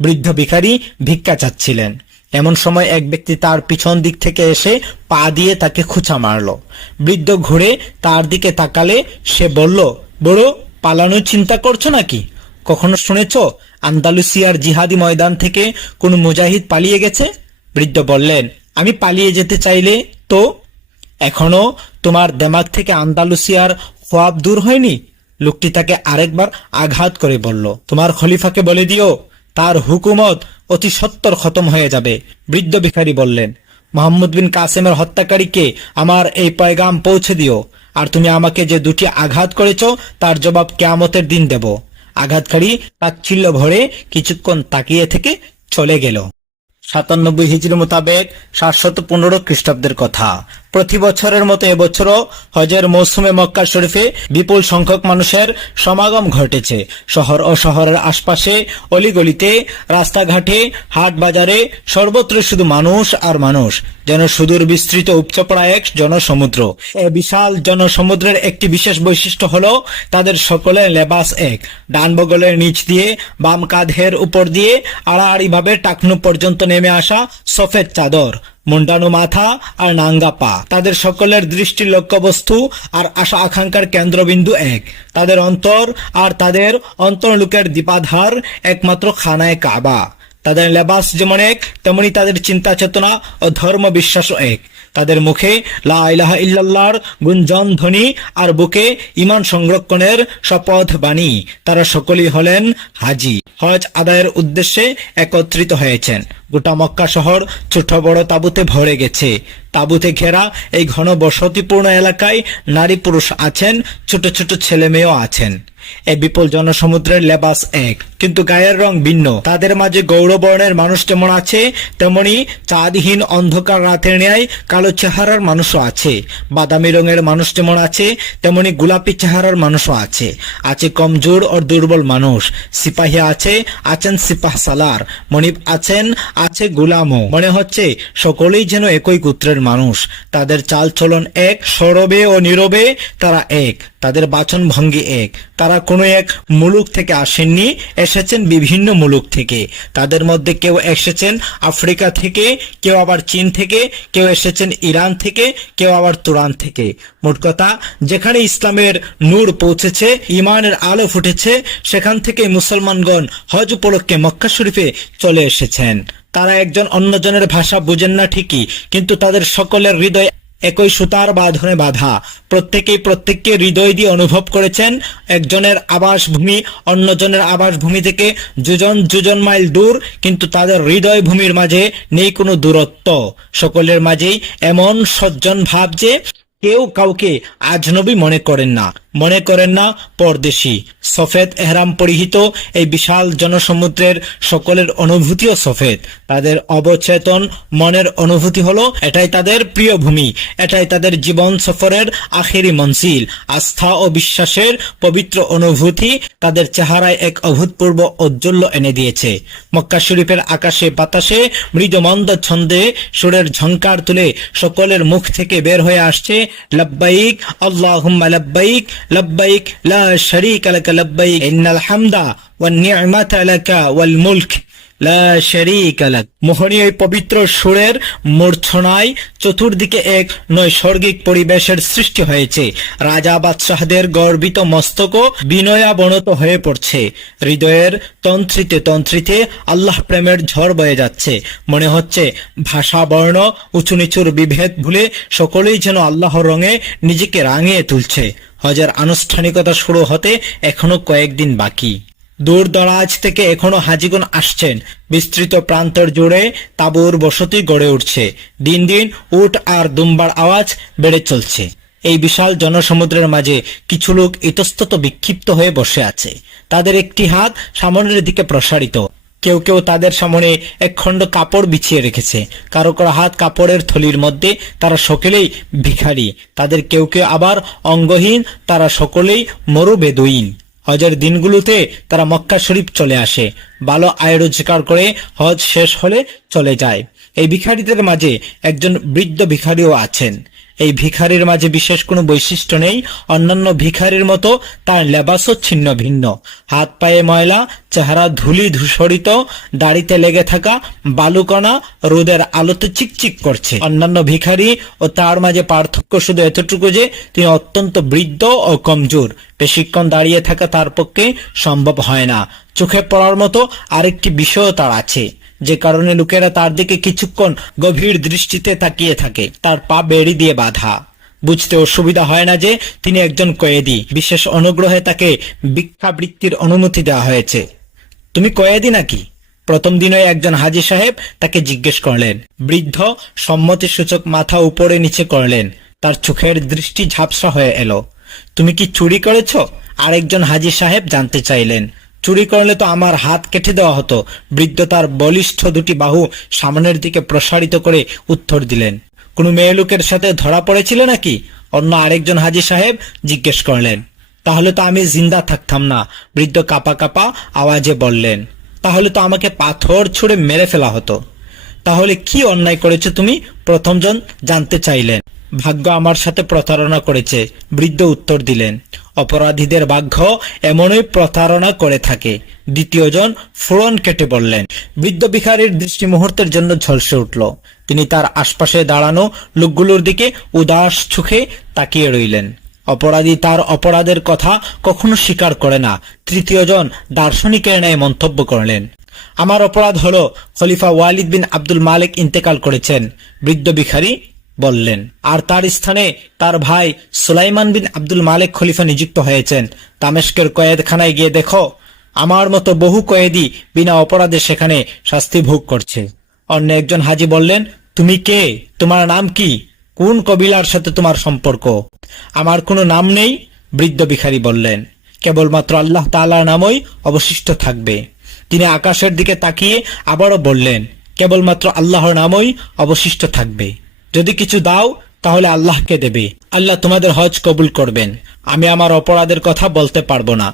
বৃদ্ধ ভিখারি ভিক্ষা চাচ্ছিলেন। এমন সময় এক ব্যক্তি তার পিছন দিক থেকে এসে পা দিয়ে তাকে খুঁচা মারল। বৃদ্ধ ঘুরে তার দিকে তাকালে সে বলল, বড় পালানোর চিন্তা করছো নাকি? কখনো শুনেছ আন্দালুসিয়ার জিহাদি ময়দান থেকে কোন মুজাহিদ পালিয়ে গেছে? বৃদ্ধ বললেন, আমি পালিয়ে যেতে চাইলে তো? এখনো তোমার দেমাগ থেকে আন্দালুসিয়ার খোয়াব দূর হয়নি? লোকটি তাকে আরেকবার আঘাত করে বলল, তোমার খলিফাকে বলে দিও তার হুকুমত অতি সত্বর খতম হয়ে যাবে। বৃদ্ধ ভিখারি বললেন, মোহাম্মদ বিন কাসেমের হত্যাকারীকে আমার এই পয়গাম পৌঁছে দিও, আর তুমি আমাকে যে দুটি আঘাত করেছ তার জবাব কিয়ামতের দিন দেব। আঘাতকারী তাচ্ছিল্য ভরে কিছুক্ষণ তাকিয়ে থেকে চলে গেল। 97 হিজরি মোতাবেক 715 খ্রিস্টাব্দের কথা। প্রতি বছরের মতো এবছরও হজের মৌসুমে মক্কা শরীফে বিপুল সংখ্যক মানুষের সমাগম ঘটেছে। শহর ও শহরের আশপাশে অলিগলিতে, রাস্তাঘাটে, হাট বাজারে সর্বত্র শুধু মানুষ আর মানুষ, যেন সুদূর বিস্তৃত উপচপড়া এক জনসমুদ্র। এ বিশাল জনসমুদ্রের একটি বিশেষ বৈশিষ্ট্য হলো তাদের সকলের লেবাস এক। ডান বগলের নিচ দিয়ে, বাম কাঁধের উপর দিয়ে আড়াআড়িভাবে টাকনু পর্যন্ত নেমে আসা সফেদ চাদর, মুন্ডানো মাথা আর নাঙ্গা পা। তাদের সকলের দৃষ্টির লক্ষ্যবস্তু আর আশা আকাঙ্ক্ষার কেন্দ্রবিন্দু এক। তাদের অন্তর আর তাদের অন্তর্লোকের দীপাধার একমাত্র খানায়ে কাবা। তাদের লেবাস যেমন এক, তেমনি তাদের চিন্তা চেতনা ও ধর্ম বিশ্বাসও এক। তাদের মুখে লা ইলাহা ইল্লাল্লাহর গুঞ্জন ধ্বনি আর বুকে ঈমান সংরক্ষণের শপথ বাণী। তারা সকলেই হলেন হাজি, হজ আদায়ের উদ্দেশ্যে একত্রিত হয়েছেন। গোটা মক্কা শহর ছোট বড় তাঁবুতে ভরে গেছে। তাঁবুতে ঘেরা এই ঘন বসতিপূর্ণ এলাকায় নারী পুরুষ আছেন, ছোট ছোট ছেলে মেয়েও আছেন। এই বিপুল জনসমুদ্রের লেবাস এক, কিন্তু গায়ের রং ভিন্ন। তাদের মাঝে গৌরবর্ণের মানুষ যেমন আছে, তেমনি চাঁদহীন অন্ধকার রাতের ন্যায় কালো চেহারার মানুষও আছে। বাদামি রঙের মানুষ যেমন আছে, তেমনি গোলাপি চেহারার মানুষও আছে। আছে কমজোর ও দুর্বল মানুষ। সিপাহী আছে, আছেন সিপাহ সালার। মনিব আছেন, আছে গুলামও। মনে হচ্ছে সকলেই যেন একই গোত্রের মানুষ। তাদের চাল চলন এক, সরবে ও নীরবে তারা এক। তাদের বাচন ভঙ্গি এক। তারা কোনো এক মুলুক থেকে আসেননি, এসেছেন বিভিন্ন মুলুক থেকে। তাদের মধ্যে কেউ এসেছেন আফ্রিকা থেকে, কেউ আবার চীন থেকে, কেউ এসেছেন ইরান থেকে, কেউ আবার তুরান থেকে। মোট কথা, যেখানে ইসলামের নূর পৌঁছেছে, ইমানের আলো ফুটেছে, সেখান থেকে মুসলমানগণ হজ উপলক্ষে মক্কা শরীফে চলে এসেছেন। তারা একজন অন্যজনের ভাষা বুঝেন না ঠিকই, কিন্তু তাদের সকলের হৃদয় একই সুতার বাঁধনে বাঁধা। প্রত্যেকেই প্রত্যেককে হৃদয় দিয়ে অনুভব করেছেন। একজনের আবাসভূমি অন্যজনের আবাসভূমি থেকে যোজন মাইল দূর, কিন্তু তাদের হৃদয় ভূমির মাঝে নেই কোনো দূরত্ব। সকলের মাঝেই এমন সজ্জন ভাব যে কেউ কাউকে আজনবী মনে করেন না পরদেশী। সফেদ এহরাম পরিহিত এই বিশাল জনসমুদ্রের সকলের অনুভূতিও সফেদ। তাদের অবচেতন মনের অনুভূতি হলো এটাই তাদের প্রিয় ভূমি, এটাই তাদের জীবন সফরের আখেরি মঞ্জিল। আস্থা ও বিশ্বাসের পবিত্র অনুভূতি তাদের চেহারায় এক অভূতপূর্ব ঔজ্জ্বল্য এনে দিয়েছে। মক্কা শরীফের আকাশে বাতাসে মৃদুমন্দ ছন্দে সুরের ঝংকার তুলে সকলের মুখ থেকে বের হয়ে আসছে, লব্বাইক আল্লাহুম্মা লব্বাইক, লব্বাইক লা শারীকা লাক লব্বাইক, ইন্নাল হামদা ওয়ান নি'মাতা লাকা ওয়াল মুলক লা শারীকা লাক। মোহনীয় পবিত্র সুরের মূর্ছনায় চতুর্দিকে এক নৈসর্গিক পরিবেশের সৃষ্টি হয়েছে। রাজা বাদশাহদের গর্বিত মস্তকও বিনয়াবনত হয়ে পড়ছে। হৃদয়ের তন্ত্রিতে তন্ত্রিতে আল্লাহ প্রেমের ঝড় বয়ে যাচ্ছে। মনে হচ্ছে ভাষা বর্ণ উঁচু নিচুর বিভেদ ভুলে সকলেই যেন আল্লাহর রঙে নিজেকে রাঙিয়ে তুলছে। হজের আনুষ্ঠানিকতা শুরু হতে এখনো কয়েকদিন বাকি। দূর দরাজ থেকে এখনো হাজিগণ আসছেন। বিস্তৃত প্রান্তর জুড়ে তাঁবুর বসতি গড়ে উঠছে। দিন দিন উট আর দুম্বার আওয়াজ বেড়ে চলছে। এই বিশাল জনসমুদ্রের মাঝে কিছু লোক ইতস্তত বিক্ষিপ্ত হয়ে বসে আছে। তাদের একটি হাত সামনের দিকে প্রসারিত। কেউ কেউ তাদের সামনে এক খণ্ড কাপড় বিছিয়ে রেখেছে। কারো কারো হাত কাপড়ের থলির মধ্যে। তারা সকলেই ভিখারি। তাদের কেউ কেউ আবার অঙ্গহীন। তারা সকলেই মরু বেদুইন। হজের দিনগুলোতে তারা মক্কা শরীফ চলে আসে। ভালো আয় রোজগার করে হজ শেষ হলে চলে যায়। এই ভিখারিদের মাঝে একজন বৃদ্ধ ভিখারিও আছেন। এই ভিখারির মাঝে বিশেষ কোনো বৈশিষ্ট্য নেই, অন্যান্য ভিখারির মতো তার লেবাসও ছিন্ন ভিন্ন, হাত পায়ে ময়লা, চেহারা ধুলি ধূসরিত, দাড়িতে লেগে থাকা বালুকণা রোদের আলোতে চিকচিক করছে। অন্যান্য ভিখারি ও তার মাঝে পার্থক্য শুধু এতটুকু যে তিনি অত্যন্ত বৃদ্ধ ও কমজোর, বেশিক্ষণ দাঁড়িয়ে থাকা তার পক্ষে সম্ভব হয় না। চোখে পড়ার মতো আরেকটি বিষয় তার আছে, যে কারণে লোকেরা তার দিকে কিছুক্ষণ গভীর দৃষ্টিতে তাকিয়ে থাকে। তার পা বেড়ি দিয়ে বাঁধা, বুঝতে অসুবিধা হয় না যে তিনি একজন কয়েদি। বিশেষ অনুগ্রহে তাকে ভিক্ষাবৃত্তির অনুমতি দেওয়া হয়েছে। তুমি কয়েদি নাকি? প্রথম দিনই একজন হাজী সাহেব তাকে জিজ্ঞেস করলেন। বৃদ্ধ সম্মতিসূচক মাথা উপরে নিচে করলেন। তার চোখের দৃষ্টি ঝাপসা হয়ে এলো। তুমি কি চুরি করেছ? আরেকজন হাজী সাহেব জানতে চাইলেন। চুরি করলে তো আমার হাত কেটে দেওয়া হতো। বৃদ্ধ তার বলিষ্ঠ দুটি বাহু সামনের দিকে প্রসারিত করে উত্তর দিলেন। কোনো মেয়ে লোকের সাথে ধরা পড়েছিল নাকি? অন্য আরেকজন হাজী সাহেব জিজ্ঞেস করলেন। তাহলে তো আমি জিন্দা থাকতাম না, বৃদ্ধ কাঁপা কাঁপা আওয়াজে বললেন। তাহলে তো আমাকে পাথর ছুঁড়ে মেরে ফেলা হতো। তাহলে কি অন্যায় করেছো তুমি? প্রথমজন জানতে চাইলেন। ভাগ্য আমার সাথে প্রতারণা করেছে, বৃদ্ধ উত্তর দিলেন। অপরাধীদের ভাগ্য এমনই প্রতারণা করে থাকে। দ্বিতীয়জন ফোড়ন কেটে বললেন। বৃদ্ধ ভিখারির দৃষ্টি মুহূর্তের জন্য ঝলসে উঠল। তিনি তার আশপাশে দাঁড়ানো লোকগুলোর দিকে উদাস চোখে তাকিয়ে রইলেন। অপরাধী তার অপরাধের কথা কখনো স্বীকার করে না। তৃতীয়জন দার্শনিকের ন্যায় মন্তব্য করলেন। আমার অপরাধ হলো খলিফা ওয়ালিদ বিন আব্দুল মালিক ইন্তেকাল করেছেন, বৃদ্ধ ভিখারি বললেন। আর তার স্থানে তার ভাই সুলাইমান বিন আব্দুল মালিক খলিফা নিযুক্ত হয়েছেন। দামেস্কের কয়েদখানায় গিয়ে দেখো, আমার মতো বহু কয়েদি বিনা অপরাধে সেখানে শাস্তি ভোগ করছে। অন্য একজন হাজী বললেন, তুমি কে? তোমার নাম কি? কোন কবিলার সাথে তোমার সম্পর্ক? আমার কোনো নাম নেই, বৃদ্ধ ভিখারি বললেন। কেবলমাত্র আল্লাহ তাআলার নামই অবশিষ্ট থাকবে। তিনি আকাশের দিকে তাকিয়ে আবারও বললেন, কেবলমাত্র আল্লাহর নামই অবশিষ্ট থাকবে। যদি কিছু দাও তাহলে আল্লাহকে দেবে। আল্লাহ তোমাদের হজ কবুল করবেন। আমি আমার অপরাধের কথা বলতে পারবো না।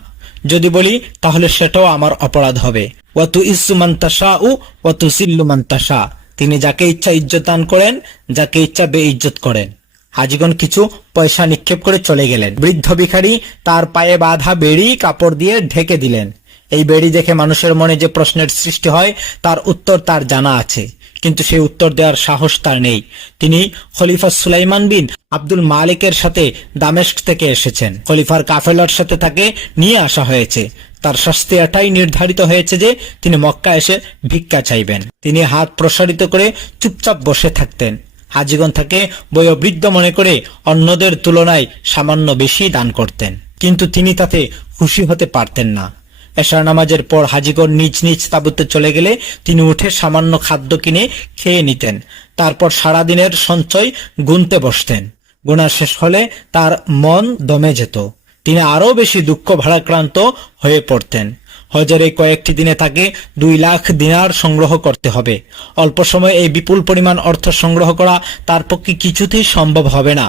যদি বলি তাহলে সেটাও আমার অপরাধ হবে। ওয়াতু ইসু মান তাশাউ ওয়াতু সিল্লু মান তাশা। তিনি যাকে ইচ্ছা ইজ্জত দান করেন, যাকে ইচ্ছা বেইজ্জত করেন। হাজীগণ কিছু পয়সা নিক্ষেপ করে চলে গেলেন। বৃদ্ধ ভিখারি তার পায়ে বাঁধা বেড়ি কাপড় দিয়ে ঢেকে দিলেন। এই বেড়ি দেখে মানুষের মনে যে প্রশ্নের সৃষ্টি হয় তার উত্তর তার জানা আছে, কিন্তু সেই উত্তর দেওয়ার সাহস তার নেই। তিনি খলিফা সুলাইমান বিন আব্দুল মালিকের সাথে দামেস্ক থেকে এসেছেন। খলিফার কাফেলার সাথে তাকে নিয়ে আসা হয়েছে। তার শাস্তি এটাই নির্ধারিত হয়েছে যে তিনি মক্কা এসে ভিক্ষা চাইবেন। তিনি হাত প্রসারিত করে চুপচাপ বসে থাকতেন। হাজীগণ তাকে বয়োবৃদ্ধ মনে করে অন্যদের তুলনায় সামান্য বেশি দান করতেন, কিন্তু তিনি তাতে খুশি হতে পারতেন না। এশার নামাজের পর হাজীগণ নিজ নিজ তাঁবুতে চলে গেলে তিনি উঠে সামান্য খাদ্য কিনে খেয়ে নিতেন। তারপর সারাদিনের সঞ্চয় গুনতে বসতেন। গোনা শেষ হলে তার মন দমে যেত। তিনি আরো বেশি দুঃখ ভারাক্রান্ত হয়ে পড়তেন। হজের এই কয়েকটি দিনে তাকে 2 লাখ দিনার সংগ্রহ করতে হবে। অল্প সময়ে এই বিপুল পরিমাণ অর্থ সংগ্রহ করা তার পক্ষে কিছুতেই সম্ভব হবে না।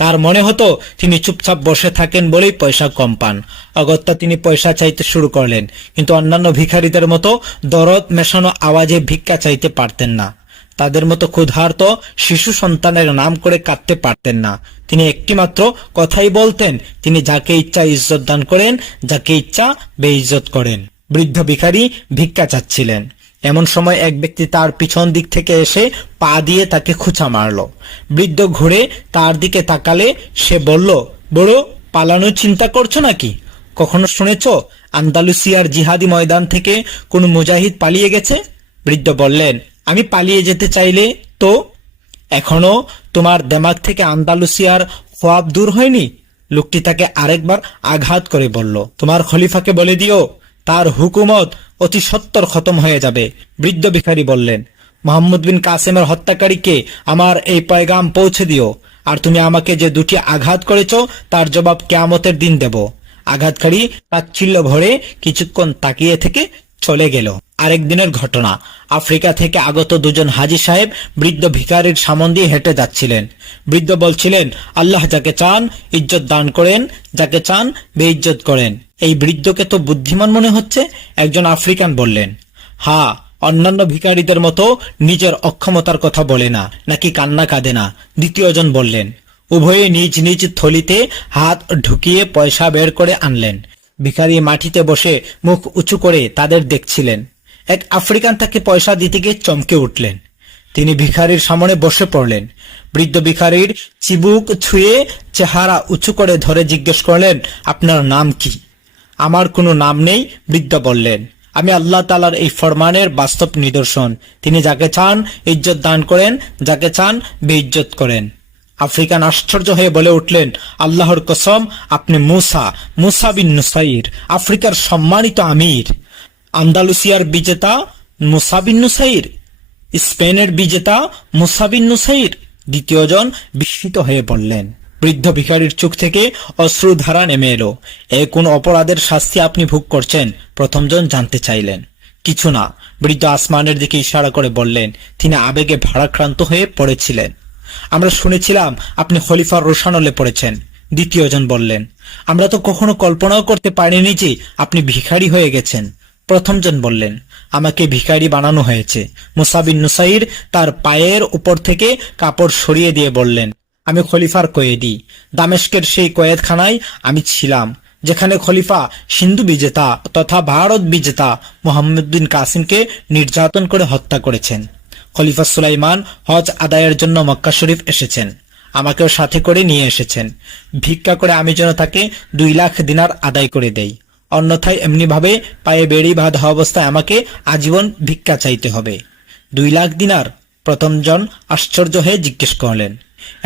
তার মনে হতো তিনি চুপচাপ বসে থাকেন বলেই পয়সা কম পান। অগত্যা তিনি পয়সা চাইতে শুরু করলেন, কিন্তু অন্যান্য ভিখারিদের মতো দরদ মেশানো আওয়াজে ভিক্ষা চাইতে পারতেন না। তাদের মতো ক্ষুধার্ত শিশু সন্তানের নাম করে কাঁদতে পারতেন না। তিনি একটি মাত্র কথাই বলতেন, তিনি যাকে ইচ্ছা ইজ্জত দান করেন, যাকে ইচ্ছা বেইজ্জত করেন। বৃদ্ধ ভিখারি ভিক্ষা চাচ্ছিলেন। এমন সময় এক ব্যক্তি তার পিছন দিক থেকে এসে পা দিয়ে তাকে খুঁচা মারল। বৃদ্ধ ঘুরে তার দিকে তাকালে সে বলল, বড় পালানোর চিন্তা করছো নাকি? কখনো শুনেছ আন্দালুসিয়ার জিহাদি ময়দান থেকে কোন মুজাহিদ পালিয়ে গেছে? বৃদ্ধ বললেন, আমি পালিয়ে যেতে চাইলে তো? এখনো তোমার দেমাগ থেকে আন্দালুসিয়ার খোয়াব দূর হয়নি? লোকটি তাকে আরেকবার আঘাত করে বলল, তোমার খলিফাকে বলে দিও তার হুকুমত অতি সত্বর খতম হয়ে যাবে। বৃদ্ধ ভিখারি বললেন, মোহাম্মদ বিন কাসেমের হত্যাকারীকে আমার এই পয়গাম পৌঁছে দিও, আর তুমি আমাকে যে 2টি আঘাত করেছ তার জবাব কিয়ামতের দিন দেব। আঘাতকারী তাচ্ছিল্য ভরে কিছুক্ষণ তাকিয়ে থেকে চলে গেল। আরেক দিনের ঘটনা। আফ্রিকা থেকে আগত 2জন হাজী সাহেব বৃদ্ধ ভিখারির সামন দিয়ে হেঁটে যাচ্ছিলেন। বৃদ্ধ বলছিলেন, আল্লাহ যাকে চান ইজ্জত দান করেন, যাকে চান বেইজ্জত করেন। এই বৃদ্ধকে তো বুদ্ধিমান মনে হচ্ছে। একজন আফ্রিকান বললেন, হ্যাঁ, অন্যান্য ভিখারিদের মতো নিজের অক্ষমতার কথা বলে না, নাকি কান্না কাঁদে না। দ্বিতীয়জন বললেন, উভয়ে নিজ নিজ থলিতে হাত ঢুকিয়ে পয়সা বের করে আনলেন। ভিখারি মাটিতে বসে মুখ উঁচু করে তাদের দেখছিলেন। এক আফ্রিকান তাকে পয়সা দিতে গিয়ে চমকে উঠলেন। তিনি ভিখারির সামনে বসে পড়লেন। বৃদ্ধ ভিখারির চিবুক ছুঁয়ে চেহারা উঁচু করে ধরে জিজ্ঞেস করলেন, আপনার নাম কি? আমার কোনো নাম নেই, বৃদ্ধ বললেন। আমি আল্লাহ তাআলার এই ফরমানের বাস্তব নিদর্শন। তিনি যাকে চান ইজ্জত দান করেন, যাকে চান বেইজ্জত করেন। আফ্রিকান আশ্চর্য হয়ে বলে উঠলেন, আল্লাহর কসম, আপনি মুসা বিন নুসাইর, আফ্রিকার সম্মানিত আমির। আন্দালুসিয়ার বিজেতা মুসা বিন নুসাইর, স্পেনের বিজেতা মুসা বিন নুসাইর। দ্বিতীয়জন বিস্মিত হয়ে বললেন। বৃদ্ধ ভিখারির চোখ থেকে অশ্রুধারা নেমে এলো। কোন অপরাধের শাস্তি আপনি ভোগ করছেন? প্রথমজন জানতে চাইলেন। কিছু না, বৃদ্ধ আসমানের দিকে ইশারা করে বললেন। তিনি আবেগে ভারাক্রান্ত হয়ে পড়েছিলেন। আমরা শুনেছিলাম আপনি খলিফার রোশানলে পড়েছেন। দ্বিতীয়জন বললেন, আমরা তো কখনো কল্পনাও করতে পারিনি যে আপনি ভিখারি হয়ে গেছেন। প্রথমজন বললেন, আমাকে ভিখারি বানানো হয়েছে। মুসা বিন নুসাইর তার পায়ের উপর থেকে কাপড় সরিয়ে দিয়ে বললেন, আমি খলিফার কয়েদি। দামেস্কের সেই কয়েদখানায় আমি ছিলাম, যেখানে খলিফা সিন্ধু বিজেতা তথা ভারত বিজেতা মোহাম্মদ বিন কাসিমকে নির্যাতন করে হত্যা করেছেন। খলিফা সুলাইমান হজ আদায়ের জন্য মক্কা শরীফ এসেছেন। আমাকেও সাথে করে নিয়ে এসেছেন, ভিক্ষা করে আমি যেন তাকে 2 লাখ দিনার আদায় করে দেই। অন্যথায় এমনিভাবে পায়ে বেড়ি বাঁধা অবস্থায় আমাকে আজীবন ভিক্ষা চাইতে হবে। 2 লাখ দিনার? প্রথমজন আশ্চর্য হয়ে জিজ্ঞেস করলেন,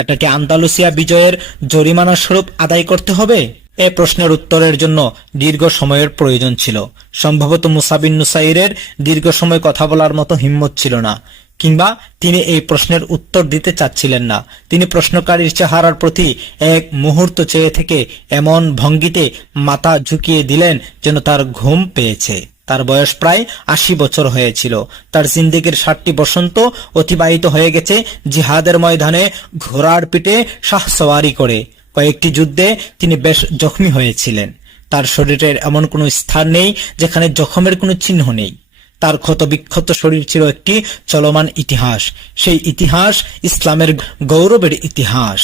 এটাকে আন্দালুসিয়া বিজয়ের জরিমানা স্বরূপ আদায় করতে হবে? এ প্রশ্নের উত্তরের জন্য দীর্ঘ সময়ের প্রয়োজন ছিল। সম্ভবত মুসা বিন নুসাইরের দীর্ঘ সময় কথা বলার মতো হিম্মত ছিল না, কিংবা তিনি এই প্রশ্নের উত্তর দিতে চাচ্ছিলেন না। তিনি প্রশ্নকারীর চেহারার প্রতি এক মুহূর্ত চেয়ে থেকে এমন ভঙ্গিতে মাথা ঝুঁকিয়ে দিলেন যেন তার ঘুম পেয়েছে। তার বয়স প্রায় 80 বছর হয়েছিল। তার জিন্দেগির 60টি বসন্ত অতিবাহিত হয়ে গেছে জিহাদের ময়দানে ঘোড়ার পিঠে শাহসওয়ারি করে। কয়েকটি যুদ্ধে তিনি বেশ জখমি হয়েছিলেন। তার শরীরের এমন কোনো স্থান নেই যেখানে জখমের কোনো চিহ্ন নেই। তার ক্ষতবিক্ষত শরীর ছিল একটি চলমান ইতিহাস। সেই ইতিহাস ইসলামের গৌরবের ইতিহাস।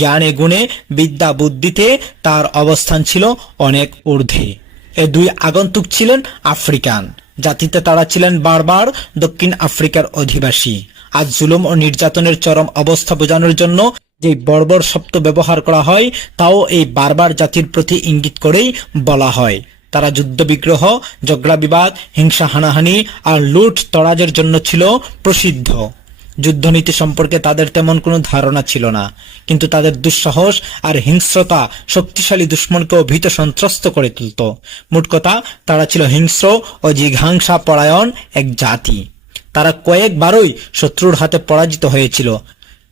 জ্ঞানে গুণে বিদ্যা বুদ্ধিতে তার অবস্থান ছিল অনেক ঊর্ধ্বে। এ 2 আগন্তুক ছিলেন আফ্রিকান জাতিতে। তারা ছিলেন বারবার দক্ষিণ আফ্রিকার অধিবাসী। আজ জুলুম ও নির্যাতনের চরম অবস্থা বোঝানোর জন্য যে বর্বর শব্দ ব্যবহার করা হয়, তাও এই বারবার জাতির প্রতি ইঙ্গিত করেই বলা হয়। তারা যুদ্ধ বিগ্রহ, ঝগড়া বিবাদ, হিংসা হানাহানি আর লুট তরাজের জন্য ছিল প্রসিদ্ধ। যুদ্ধনীতি সম্পর্কে তাদের তেমন কোনো ধারণা ছিল না, কিন্তু তাদের দুঃসাহস আর হিংস্রতা শক্তিশালী দুশ্মনকেও ভীত সন্ত্রস্ত করে তুলত। মোট কথা, তারা ছিল হিংস্র ও জিঘাংসা পরায়ণ এক জাতি। তারা কয়েকবারই শত্রুর হাতে পরাজিত হয়েছিল,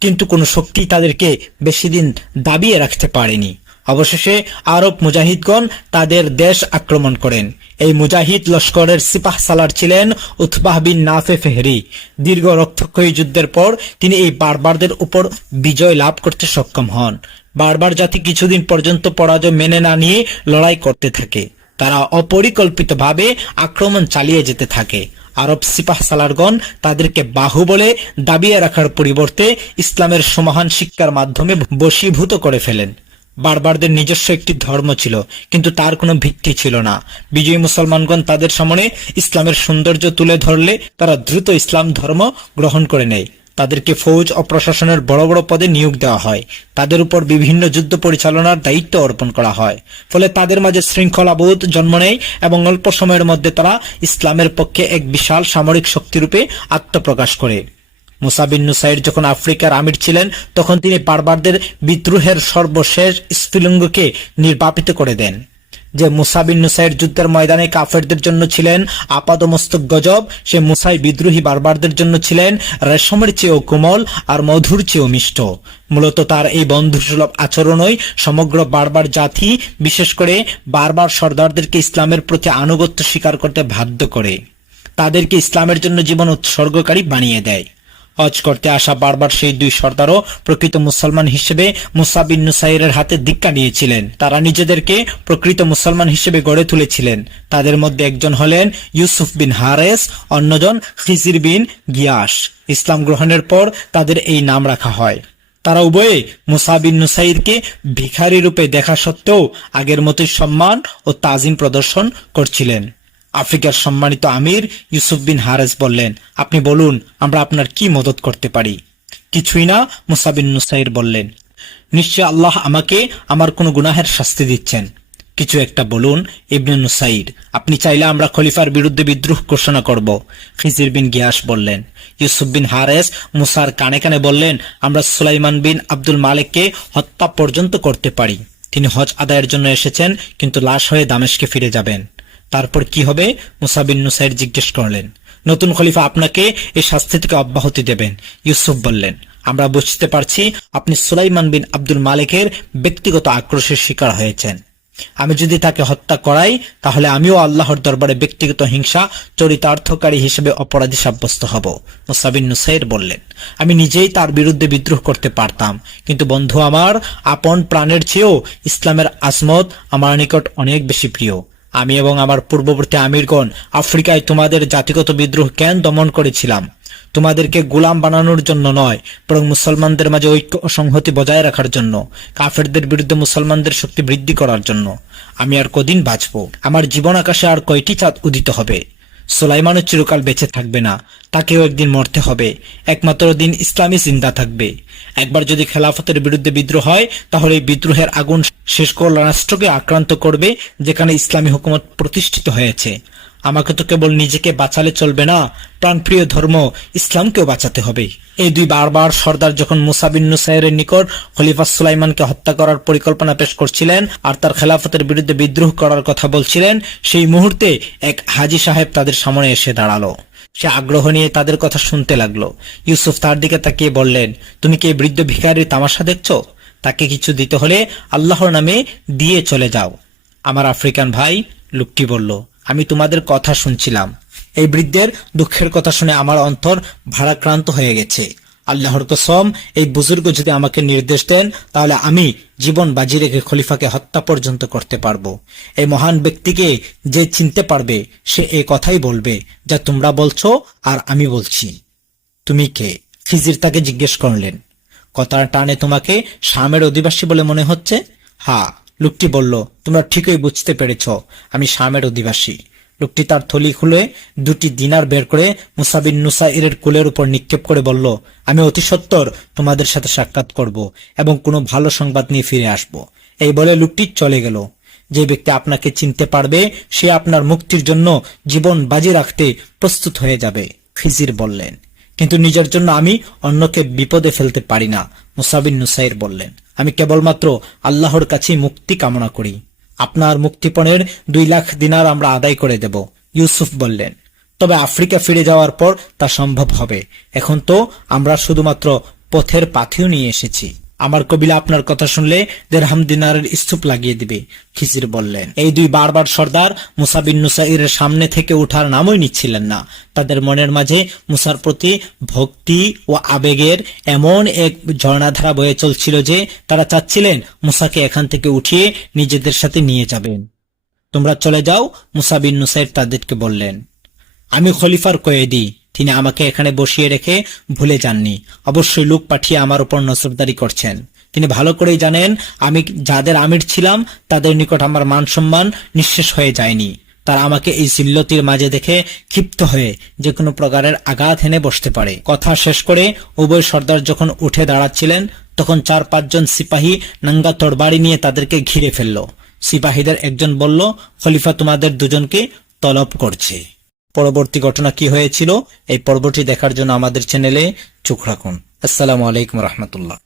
কিন্তু কোনো শক্তি তাদেরকে বেশি দিন দাবিয়ে রাখতে পারেনি। অবশেষে আরব মুজাহিদগণ তাদের দেশ আক্রমণ করেন। এই মুজাহিদ লস্করের সিপাহ সালার ছিলেন উতবাহ বিন নাফে ফেহরি। দীর্ঘ রক্তক্ষয়ী যুদ্ধের পর তিনি এই বারবারদের উপর বিজয় লাভ করতে সক্ষম হন। বারবার জাতি কিছুদিন পর্যন্ত পরাজয় মেনে না নিয়ে লড়াই করতে থাকে। তারা অপরিকল্পিতভাবে আক্রমণ চালিয়ে যেতে থাকে। আরব সিপাহ সালারগণ তাদেরকে বাহুবলে দাবিয়ে রাখার পরিবর্তে ইসলামের সমাহান শিক্ষার মাধ্যমে বশীভূত করে ফেলেন। বারবারদের নিজস্ব একটি ধর্ম ছিল, কিন্তু তার কোনো ভিত্তি ছিল না। বিজয়ী মুসলমানগণ তাদের সামনে ইসলামের সৌন্দর্য তুলে ধরলে তারা দ্রুত ইসলাম ধর্ম গ্রহণ করে নেয়। তাদেরকে ফৌজ ও প্রশাসনের বড় বড় পদে নিয়োগ দেওয়া হয়। তাদের উপর বিভিন্ন যুদ্ধ পরিচালনার দায়িত্ব অর্পণ করা হয়। ফলে তাদের মাঝে শৃঙ্খলাবোধ জন্ম নেয় এবং অল্প সময়ের মধ্যে তারা ইসলামের পক্ষে এক বিশাল সামরিক শক্তিরূপে আত্মপ্রকাশ করে। মুসা বিন নুসাইর যখন আফ্রিকার আমির ছিলেন, তখন তিনি বারবারদের বিদ্রোহের সর্বশেষ স্ফুলিঙ্গকে নির্বাপিত করে দেন। যে মুসা বিন নুসাইর যুদ্ধের ময়দানে কাফেরদের জন্য ছিলেন আপাদমস্তক গজব, সে মুসাই বিদ্রোহী বারবারদের জন্য ছিলেন রেশমের চেয়েও কোমল আর মধুর চেয়েও মিষ্ট। মূলত তার এই বন্ধুসুলভ আচরণই সমগ্র বারবার জাতি, বিশেষ করে বারবার সর্দারদেরকে ইসলামের প্রতি আনুগত্য স্বীকার করতে বাধ্য করে। তাদেরকে ইসলামের জন্য জীবন উৎসর্গকারী বানিয়ে দেয়। হজ করতে আসা বারবার সেই 2 সর্দারও প্রকৃত মুসলমান হিসেবে মুসা বিন নুসাইরের হাতে দীক্ষা নিয়েছিলেন। তারা নিজেদেরকে প্রকৃত মুসলমান হিসেবে গড়ে তুলেছিলেন। তাদের মধ্যে একজন হলেন ইউসুফ বিন হারেস, অন্যজন খিজির বিন গিয়াস। ইসলাম গ্রহণের পর তাদের এই নাম রাখা হয়। তারা উভয়ে মুসা বিন নুসাইরকে ভিখারি রূপে দেখা সত্ত্বেও আগের মতোই সম্মান ও তাজিম প্রদর্শন করছিলেন। আফ্রিকার সম্মানিত আমির ইউসুফ বিন হারেস বললেন, আপনি বলুন, আমরা আপনার কি মদত করতে পারি? কিছুই না, মুসা বিন নুসাইর বললেন। নিশ্চয় আল্লাহ আমাকে আমার কোনো গুনাহের শাস্তি দিচ্ছেন। কিছু একটা বলুন ইবনে নুসাইর, আপনি চাইলে আমরা খলিফার বিরুদ্ধে বিদ্রোহ ঘোষণা করব। খিজির বিন গিয়াস বললেন। ইউসুফ বিন হারেস মুসার কানে কানে বললেন, আমরা সুলাইমান বিন আব্দুল মালিককে হত্যা পর্যন্ত করতে পারি। তিনি হজ আদায়ের জন্য এসেছেন, কিন্তু লাশ হয়ে দামেস্কে ফিরে যাবেন। তারপর কি হবে? মুসা বিন নুসাইর জিজ্ঞেস করলেন। নতুন খলিফা আপনাকে এই শাস্তি থেকে অব্যাহতি দেবেন। ইউসুফ বললেন, আমরা বুঝতে পারছি আপনি সুলাইমান বিন আব্দুল মালিকের ব্যক্তিগত আক্রোশের শিকার হয়েছেন। আমি যদি তাকে হত্যা করাই, তাহলে আমিও আল্লাহর দরবারে ব্যক্তিগত হিংসা চরিতার্থকারী হিসেবে অপরাধী সাব্যস্ত হব। মুসা বিন নুসাইর বললেন, আমি নিজেই তার বিরুদ্ধে বিদ্রোহ করতে পারতাম, কিন্তু বন্ধু আমার, আপন প্রাণের চেয়েও ইসলামের আজমত আমার নিকট অনেক বেশি প্রিয়। আমি এবং আমার পূর্ববর্তী আমিরগণ আফ্রিকায় তোমাদের জাতিগত বিদ্রোহ কেন দমন করেছিলাম? তোমাদেরকে গোলাম বানানোর জন্য নয়, বরং মুসলমানদের মাঝে ঐক্য ও সংহতি বজায় রাখার জন্য, কাফেরদের বিরুদ্ধে মুসলমানদের শক্তি বৃদ্ধি করার জন্য। আমি আর কদিন বাঁচব? আমার জীবন আকাশে আর কয়টি চাঁদ উদিত হবে? সুলাইমানও চিরকাল বেঁচে থাকবে না, তাকেও একদিন মরতে হবে। একমাত্র দিন ইসলামী জিন্দা থাকবে। একবার যদি খেলাফতের বিরুদ্ধে বিদ্রোহ হয়, তাহলে এই বিদ্রোহের আগুন শেষ করল রাষ্ট্রকে আক্রান্ত করবে যেখানে ইসলামী হুকুমত প্রতিষ্ঠিত হয়েছে। আমাকে তো কেবল নিজেকে বাঁচালে চলবে না, প্রাণপ্রিয় ধর্ম ইসলামকেও বাঁচাতে হবে। এই দুই বারবার সর্দার যখন মুসা বিন নুসাইরের নিকট খলিফা সুলাইমানকে হত্যা করার পরিকল্পনা পেশ করছিলেন আর তার খেলাফতের বিরুদ্ধে বিদ্রোহ করার কথা বলছিলেন, সেই মুহূর্তে এক হাজী সাহেব তাদের সামনে এসে দাঁড়ালো। সে আগ্রহ নিয়ে তাদের কথা শুনতে লাগলো। ইউসুফ তার দিকে তাকিয়ে বললেন, তুমি কি এই বৃদ্ধ ভিখারির তামাশা দেখছো? তাকে কিছু দিতে হলে আল্লাহর নামে দিয়ে চলে যাও। আমার আফ্রিকান ভাই, লোকটি বলল, আমি তোমাদের কথা শুনছিলাম। এই বৃদ্ধের দুঃখের কথা শুনে আমার অন্তর ভারাক্রান্ত হয়ে গেছে। আল্লাহর কসম, এই বুজুর্গ যদি আমাকে নির্দেশ দেন, তাহলে আমি জীবন বাজি রেখে খলিফাকে হত্যা পর্যন্ত করতে পারবো। এই মহান ব্যক্তিকে যে চিনতে পারবে, সে এই কথাই বলবে যা তোমরা বলছো আর আমি বলছি। তুমি কে? খিজির তাকে জিজ্ঞেস করলেন। কথার টানে তোমাকে শামের অধিবাসী বলে মনে হচ্ছে। হ্যাঁ, লোকটি বলল, তোমরা ঠিকই বুঝতে পেরেছ, আমি শামের অধিবাসী। লোকটি তার থলি খুলে 2টি দিনার বের করে মুসা বিন নুসাইরের কোলের উপর নিক্ষেপ করে বলল, আমি অতি সত্বর তোমাদের সাথে সাক্ষাৎ করব এবং কোনো ভালো সংবাদ নিয়ে ফিরে আসব। এই বলে লোকটি চলে গেল। যে ব্যক্তি আপনাকে চিনতে পারবে, সে আপনার মুক্তির জন্য জীবন বাজি রাখতে প্রস্তুত হয়ে যাবে। খিজির বললেন, কিন্তু নিজের জন্য আমি অন্যকে বিপদে ফেলতে পারি না। মুসা বিন নুসাইর বললেন, আমি কেবলমাত্র আল্লাহর কাছেই মুক্তি কামনা করি। আপনার মুক্তিপণের 2 লাখ দিনার আমরা আদায় করে দেব। ইউসুফ বললেন, তবে আফ্রিকা ফিরে যাওয়ার পর তা সম্ভব হবে। এখন তো আমরা শুধুমাত্র পথের পাথেও নিয়ে এসেছি। আমার কবিলা আপনার কথা শুনলে 1.5 দিনারের স্তূপ লাগিয়ে দিবে। খিজির বললেন। এই দুই বারবার সর্দার মুসা বিন নুসাইরের সামনে থেকে উঠার নামই নিচ্ছিলেন না। তাদের মনের মাঝে মুসার প্রতি ভক্তি ও আবেগের এমন এক ঝর্ণাধারা বয়ে চলছিল যে তারা চাচ্ছিলেন মুসাকে এখান থেকে উঠিয়ে নিজেদের সাথে নিয়ে যাবেন। তোমরা চলে যাও, মুসা বিন নুসাইর তাদেরকে বললেন। আমি খলিফার কয়েদি, তিনি আমাকে এখানে বসিয়ে রেখে ভুলে যাননি। অবশ্যই লোক পাঠিয়ে আমার উপর নজরদারি করছেন। তিনি ভালো করেই জানেন আমি যাদের আমির ছিলাম তাদের নিকট আমার মান সম্মান নিঃশেষ হয়ে যায়নি। তারা আমাকে এই জিল্লতির মাঝে দেখে ক্ষিপ্ত হয়ে যে কোনো প্রকারের আঘাত হেনে বসতে পারে। কথা শেষ করে উভয় সর্দার যখন উঠে দাঁড়াচ্ছিলেন, তখন 4-5 জন সিপাহী নাঙ্গা তরবারি নিয়ে তাদেরকে ঘিরে ফেলল। সিপাহীদের একজন বলল, খলিফা তোমাদের দুজনকে তলব করছে। পরবর্তী ঘটনা কি হয়েছিল, এই পর্বটি দেখার জন্য আমাদের চ্যানেলে চোখ রাখুন। আসসালামু আলাইকুম রহমতুল্লাহ।